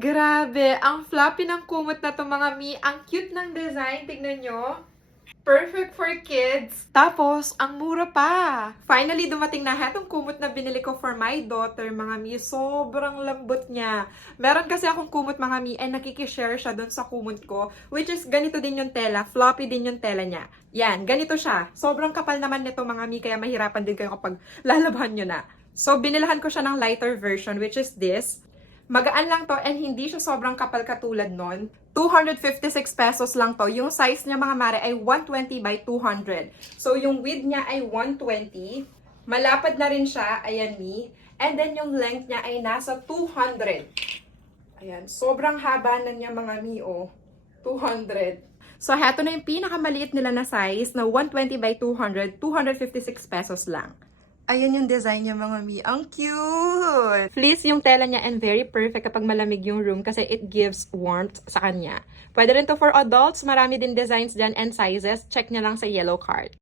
Grabe, ang floppy ng kumot na to mga mi. Ang cute ng design, tignan nyo. Perfect for kids. Tapos, ang mura pa. Finally, dumating na hetong kumot na binili ko for my daughter, mga mi. Sobrang lambot niya. Meron kasi akong kumot, mga mi, and nakikishare siya doon sa kumot ko, which is ganito din yung tela. Floppy din yung tela niya. Yan, ganito siya. Sobrang kapal naman nito, mga mi, kaya mahirapan din kayo kapag lalabahan nyo na. So, binilahan ko siya ng lighter version, which is this. Magaan lang to and hindi siya sobrang kapal katulad nun. 256 pesos lang to. Yung size niya mga mare ay 120 by 200. So yung width niya ay 120. Malapad na rin siya. Ayan mi. And then yung length niya ay nasa 200. Ayan. Sobrang haba na niya mga mi oh. 200. So heto na yung pinakamaliit nila na size na 120 by 200. 256 pesos lang. Ayan yung design niya mga mi. Ang cute! Fleece yung tela niya and very perfect kapag malamig yung room kasi it gives warmth sa kanya. Pwede rin to for adults. Marami din designs dyan and sizes. Check niya lang sa yellow card.